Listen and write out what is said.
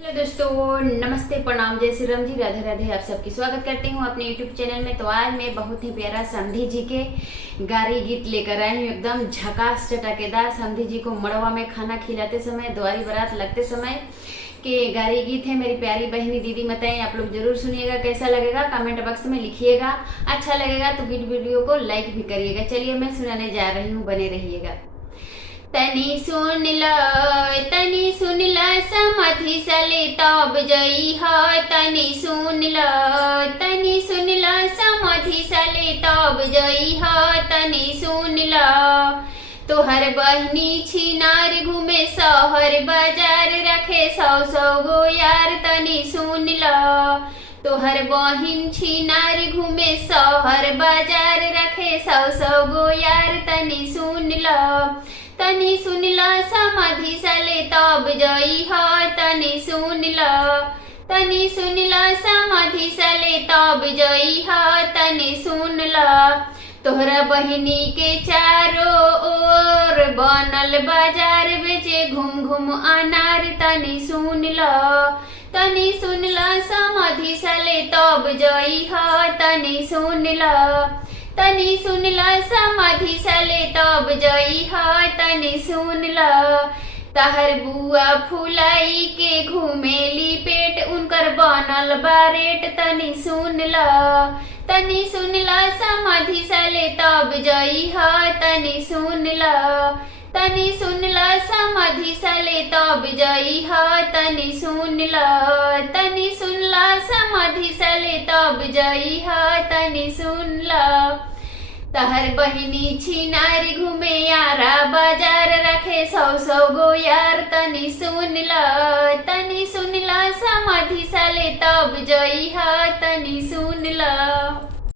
Hello दोस्तों, नमस्ते, प्रणाम, जय श्री राम जी, राधे राधे। आप सबकी स्वागत करती हूँ अपने यूट्यूब चैनल में। तो आज मैं बहुत ही प्यारा समधी जी के गारी गीत लेकर आई हूँ, एकदम झकास चटकेदार। समधी जी को मड़वा में खाना खिलाते समय, द्वारी बारात लगते समय के गारी गीत है। मेरी प्यारी बहनी दीदी बताएं, आप लोग जरूर सुनिएगा। कैसा लगेगा कमेंट बॉक्स में लिखिएगा। अच्छा लगेगा तो वीडियो को लाइक भी करिएगा। चलिए मैं सुनाने जा रही हूँ, बने रहिएगा। तनी सुन ल समाधि सले तब जई ह। तनी सुन ल समाधि सले तब जई ह। तनी सुन ल तोहर बहनी छिनार घूमे शहर बाजार, रखे 100 गो यार। तनी सुन ल तोहर बहिन छिनार घूमे शहर बाजार, रखे 100 गो यार। तनी सुन ल समाधि सले तब जई ह। तनी सुन ल समाधि सले तब जई ह। तनी सुन ल तोहरा बहिनी के चारों ओर बनल बाजार, बेचे घूम घूम अनार। तनी सुन ल समाधि सले तब जई ह। तनी सुन ल समाधि सले तब जई ह। तनी सुन ल तहर बुआ फुलाई के घूमेली पेट, उनकर बनल बारेट। तनी सुन ल समाधि सले तब जई ह। तनी सुन ल समाधि सले तब जई ह। तनी सुन ल समाधि सले तब जई ह। तनी सुन ल तहर बहिनी छिनारी घूमे यारा बाजार, रखे 100 गो यार। तनी सुन ल समाधि सले तब जई ह। तनी सुन ल।